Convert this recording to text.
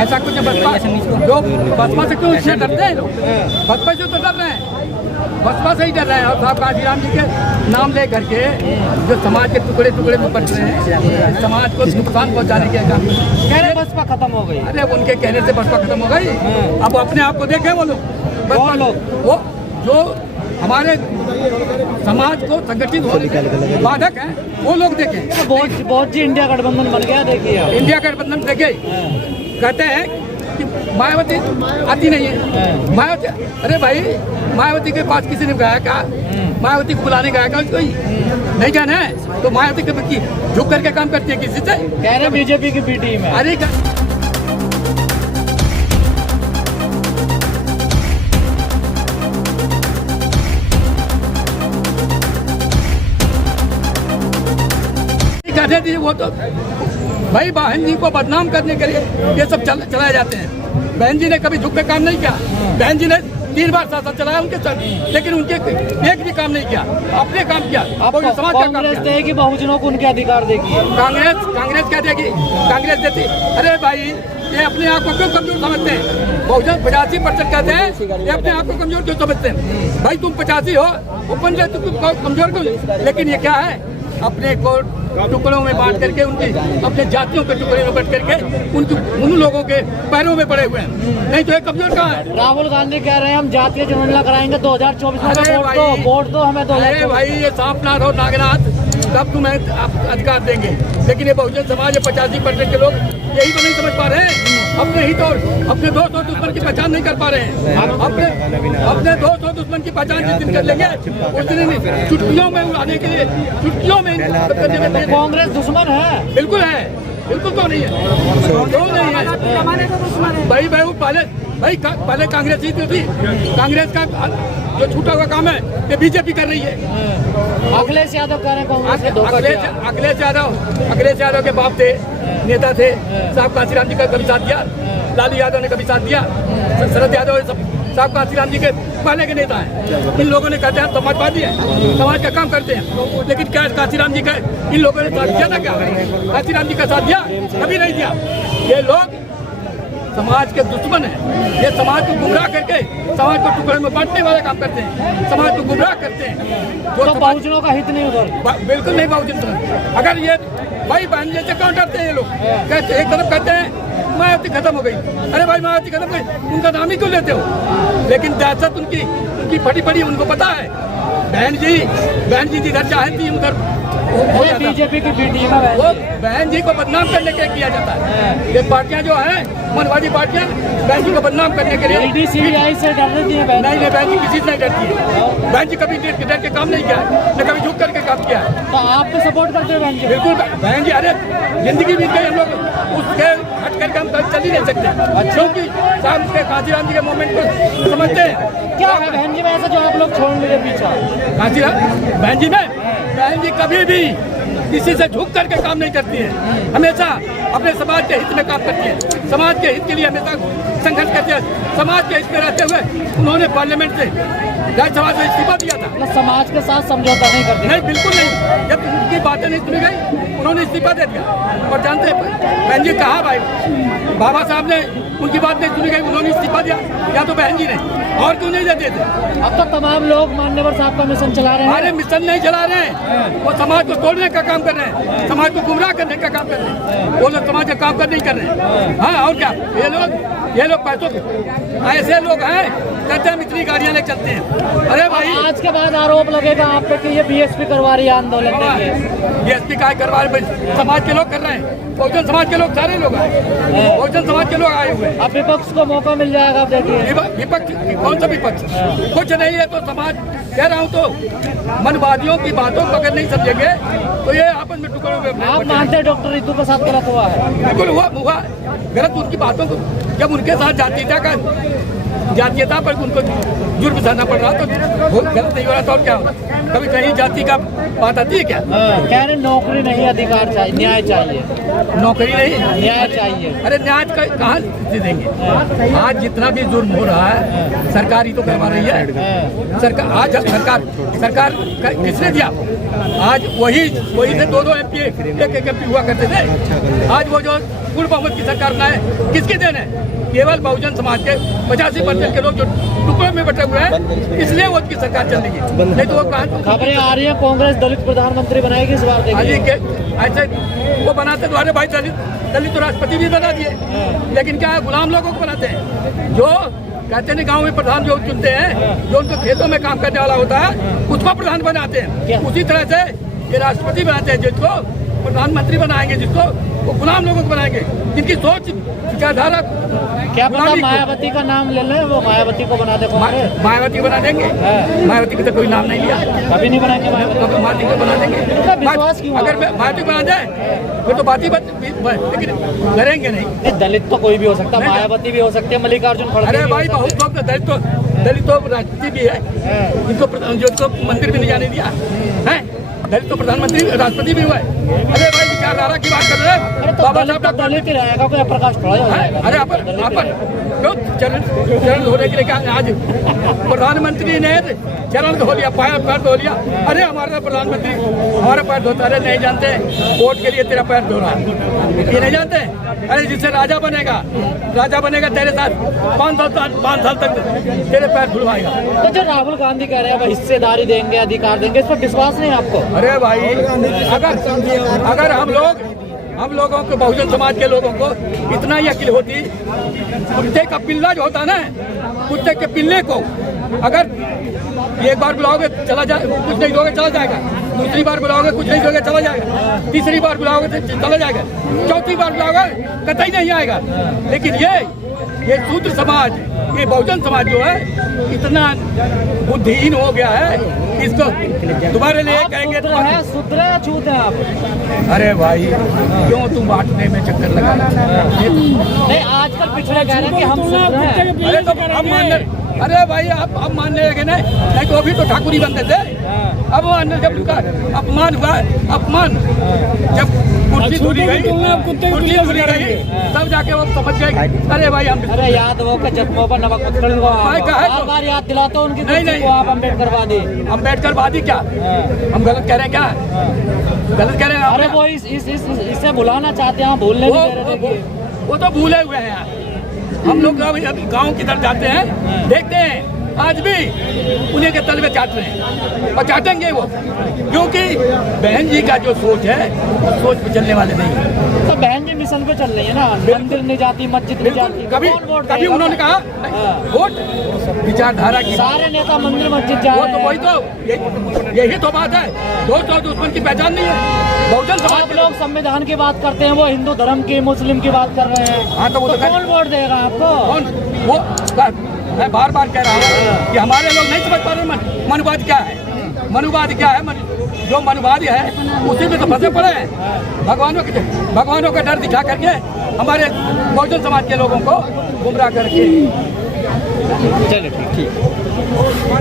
ऐसा कुछ बसपा जो बसपा से क्यों इससे डरते हैं लोग? बसपा से तो डर रहे हैं, बसपा से ही डर रहे हैं। और साहब काशीराम जी के नाम ले करके जो समाज के टुकड़े टुकड़े में बट रहे हैं, समाज को नुकसान पहुंचाने के काम कह रहे बसपा खत्म हो गई। अरे उनके कहने से बसपा खत्म हो गई। अब अपने आप को देखे वो लोग, कौन लोग? वो जो हमारे समाज को संगठित होने के बाधक हैं वो लोग देखें। तो बहुत जी इंडिया गठबंधन बन गया, देखिए इंडिया गठबंधन देखे कहते हैं कि मायावती आती नहीं है। मायावती, अरे भाई मायावती के पास किसी ने गाया क्या? मायावती को बुलाने गया क्या? कोई नहीं जाना है तो मायावती के झुक करके काम करती है किसी से? कह रहे बीजेपी की बी टीम है। अरे कहते थे वो तो भाई बहन जी को बदनाम करने के लिए ये सब चलाए जाते हैं। बहन जी ने कभी झुक के काम नहीं किया। बहन जी ने 3 बार शासन चलाया उनके साथ, लेकिन उनके एक भी काम नहीं किया, अपने काम किया। समाज का काम किया कि बहुजनों को उनके अधिकार देगी। कांग्रेस क्या देगी? कांग्रेस देती। अरे भाई ये अपने आप को क्यों कमजोर समझते हैं? बहुजन 85% कहते हैं, ये अपने आप को कमजोर क्यों समझते हैं? भाई तुम 85 हो, ओपन से तुम कमजोर क्यों? लेकिन ये क्या है, अपने को टुकड़ों में बांट करके उनकी अपने जातियों के टुकड़े में बांट करके उन लोगों के पैरों में पड़े हुए हैं। नहीं तो एक कमजोर कहाँ है? राहुल गांधी कह रहे हैं हम जातीय जनगणना कराएंगे 2024 में, वोट दो हमें 2024। अरे भाई ये सांपनाथ और नागनाथ तब तुम्हें अधिकार देंगे, लेकिन ये बहुजन समाज 85% के लोग यही तो नहीं समझ पा रहे हैं। अपने ही तो अपने 200 दुश्मन की पहचान नहीं कर पा रहे हैं। अपने 200 दुश्मन की पहचान जिस दिन कर लेंगे उस दिन चुटकियों में उड़ाने के लिए, चुटकियों में कांग्रेस दुश्मन है। बिल्कुल है, बिल्कुल तो नहीं है, क्यों नहीं है भाई? पहले कांग्रेस ही तो थी। कांग्रेस का जो छूटा हुआ काम है ये बीजेपी कर रही है। अखिलेश यादव कह रहे हैं अखिलेश यादव के बाप थे, नेता थे साहब काशीराम जी का कभी साथ दिया, लालू यादव ने कभी साथ दिया, शरद यादव साहब काशीराम जी के पहले के नेता हैं। इन लोगों ने कहते हैं समाजवादी है, समाज का काम करते हैं, लेकिन क्या काशीराम जी का इन लोगों ने साथ दिया था? क्या काशीराम जी का साथ दिया? कभी नहीं दिया। ये लोग समाज के दुश्मन हैं। ये समाज को गुमराह करके समाज को टुकड़े में बांटने वाला काम करते हैं, समाज को गुमराह करते हैं। जो बहुजनों का हित नहीं उधर, बिल्कुल नहीं बहुजन। अगर ये भाई बहन जैसे क्यों डरते हैं ये लोग? कहते एक तरफ कहते हैं मायावती खत्म हो गई। अरे भाई मायावती खत्म हो गई, उनका नाम ही क्यों लेते हो? लेकिन दहशत उनकी फटी पड़ी, उनको पता है। बहन जी जिधर चाहती उधर बीजेपी की बी टीम है। वो बहन जी को बदनाम करने के लिए किया जाता है। ये पार्टियां जो है मनवादी पार्टियां बहन जी को बदनाम करने के लिए CBI से डर रही है। नहीं, बहन जी किसी से नहीं डरती है। बहन जी कभी डर के काम नहीं किया, न कभी झुक करके काम किया। तो आप तो सपोर्ट करते हैं बहन जी? बिल्कुल बहन जी, अरे जिंदगी बीत गई, हम लोग उसके हट करके हम चल ही नहीं सकते, क्योंकि साहब के काशीराम जी के मूवमेंट को समझते हैं। क्या है बहन जी में ऐसा जो आप लोग छोड़ नहीं रहे पीछा? काशीराम बहन जी में, बहन जी कभी भी किसी से झुक करके काम नहीं करती है, हमेशा अपने समाज के हित में काम करती है, समाज के हित के लिए हमेशा संघर्ष करती है। समाज के हित में रहते हुए उन्होंने पार्लियामेंट से राज्यसभा से इस्तीफा दिया था। समाज के साथ समझौता नहीं करते? नहीं, बिल्कुल नहीं। जब उनकी बातें नहीं सुनी गई उन्होंने इस्तीफा दे दिया। और जानते हैं बहन जी कहा भाई, बाबा साहब ने उनकी बात नहीं सुनी गई, उन्होंने इस्तीफा दिया, या तो बहन जी ने, और क्यों नहीं देते थे? अब तो तमाम लोग मान्यवर साहब का मिशन चला रहे हैं। अरे मिशन नहीं चला रहे हैं, वो समाज को तोड़ने का काम कर रहे हैं, समाज को गुमराह करने का काम कर रहे हैं। वो लोग समाज का काम कर नहीं कर रहे हैं। हाँ, और क्या, ये लोग पैसों के ऐसे लोग हैं, कहते हैं इतनी गाड़ियां लेकर चलते हैं। अरे भाई आज के बाद आरोप लगेगा आप पे कि ये बीएसपी करवा रही है आंदोलन। बीएसपी का करवा रहे, समाज के लोग कर रहे हैं, बहुजन समाज के लोग, सारे लोग आए, बहुजन समाज के लोग आए हुए हैं। अब विपक्ष को मौका मिल जाएगा। आप देखिए विपक्ष कौन सा विपक्ष? कुछ नहीं है। तो समाज कह रहा हूँ, तो मनवादियों की बातों को अगर नहीं समझेंगे तो ये आपस में टुकड़ों में। आप मानते हैं डॉक्टर रितु के साथ गलत हुआ है? बिल्कुल हुआ गलत। उनकी बातों को जब उनके साथ जातीयता पर उनको जुर्म सहना पड़ रहा तो गलत नहीं हो रहा था। और क्या हो रहा? कभी कहीं जाति का बात आती है क्या? कह रहे नौकरी नहीं, अधिकार चाहिए, न्याय चाहिए। नौकरी नहीं, न्याय चाहिए। अरे न्याय आज कहाँ से देंगे? आज जितना भी जुर्म हो रहा है सरकार ही तो करवा रही है। सरकार आज सरकार किसने दिया? आज वही से 2-2 MP एक MP हुआ करते थे। आज वो जो पूर्ण बहुमत की सरकार ना है, किसकी देन है? केवल बहुजन समाज के 85% के लोग जो टुकड़ों में बटे हुए हैं, इसलिए वो की सरकार चल रही है। नहीं तो वो कहाँ? खबरें आ रही है कांग्रेस दलित प्रधानमंत्री बनाएगी इस बार। ऐसे वो बनाते तुम्हारे भाई दलित तो राष्ट्रपति भी बना दिए, लेकिन क्या है, गुलाम लोगों को बनाते हैं। जो कहते हैं गांव में प्रधान जो चुनते हैं, जो उनको खेतों में काम करने वाला होता है, उसको प्रधान बनाते हैं। उसी तरह से ये राष्ट्रपति बनाते हैं, जिसको प्रधानमंत्री बनाएंगे, जिसको वो गुलाम लोगों को बनाएंगे, जिनकी सोच विचारधारा। क्या पता मायावती का नाम ले लें, वो मायावती को बना दे। मायावती बना देंगे? मायावती का तो कोई नाम नहीं लिया, कभी नहीं बनाएंगे मायावती को बना देंगे। विश्वास क्यों? अगर मायावती बना जाए फिर तो बात ही लेकिन करेंगे नहीं। दलित तो कोई भी हो सकता है, मायावती भी हो सकती है, मल्लिकार्जुन खड़गे। अरे भाई बहुत लोग दलित तो राष्ट्रपति भी है, जिनको मंदिर भी नहीं जाने दिया है। दलित तो प्रधानमंत्री राष्ट्रपति भी हुआ है। अरे भाई विचारधारा की बात कर रहे हैं। बाबा साहब दलित ही रहेगा, कोई प्रकाश थोड़ा हो जाएगा। अरे क्यों चरण धोने के लिए क्या? आज प्रधानमंत्री ने चरण धो लिया, पैर धो लिया। अरे हमारा प्रधानमंत्री हमारा पैर धोता है, नहीं जानते? वोट के लिए तेरा पैर धो रहा है, ये नहीं जानते? अरे जिससे राजा बनेगा तेरे साथ 5 साल तक तेरे पैर धुलवाएगा। तो जो राहुल गांधी कह रहे हैं हिस्सेदारी देंगे, अधिकार देंगे, इस पर विश्वास नहीं आपको? अरे भाई अगर हम लोगों को, बहुजन समाज के लोगों को इतना ही अकिल होती, कुत्ते का पिल्ला जो होता है ना, कुत्ते के पिल्ले को अगर एक बार बुलाओगे चला जाए, कुछ नहीं दोगे चला जाएगा। दूसरी बार बुलाओगे कुछ नहीं दोगे चला जाएगा। तीसरी बार बुलाओगे चला जाएगा। चौथी बार बुलाओगे कतई नहीं आएगा। लेकिन ये शूद्र समाज, ये बहुजन समाज जो है, इतना बुद्धिहीन हो गया है, इसको तुम्हारे लिए कहेंगे तो है शूद्र या छूत है आप? अरे भाई क्यों तुम बांटने में चक्कर लगा? नहीं, आजकल पिछड़े कह रहे हैं कि हम शूद्र हैं। अरे तो अब मानने, अरे भाई आप मानने लगे नहीं तो अभी तो ठाकुर ही बनते थे। अब जब उनका अपमान हुआ, जब कुर्सी धुली गई, तब जाके वो समझ गए। अरे भाई अरे याद वो के जख्मों पर नमक मत कर, बार याद दिलाते हो उनकी। नहीं आप अम्बेडकरवादी क्या? हम गलत कह रहे हैं क्या? गलत कह रहे हैं? अरे वो इससे बुलाना चाहते हैं, भूलने नहीं दे रहे थे। वो तो भूले हुए हैं। हम लोग गाँव की तरफ जाते हैं, देखते हैं आज भी उन्हीं के तलवे चाट रहे हैं और चाटेंगे वो, क्योंकि बहन जी का जो सोच है वो सोच पे चलने वाले नहीं है। तो बहन जी मिशन पे चल रही है ना, मंदिर नहीं जाती, मस्जिद नहीं जाती। कभी उन्होंने कहा वोट विचारधारा की? सारे नेता मंदिर मस्जिद जा रहे हैं। वही तो यही तो बात है। दोस्त और दुश्मन की पहचान नहीं है। बहुजन समाज आप लोग संविधान की बात करते हैं, वो हिंदू धर्म की, मुस्लिम की बात कर रहे हैं। हाँ तो कौन वोट देगा आपको? वो मैं बार बार कह रहा हूँ कि हमारे लोग नहीं समझ पा रहे मनुवाद क्या है। मनुवाद क्या है? जो मनुवाद है उसी में तो फंसे पड़े हैं। भगवानों का डर दिखा करके हमारे बहुजन समाज के लोगों को गुमराह करके। चलिए ठीक।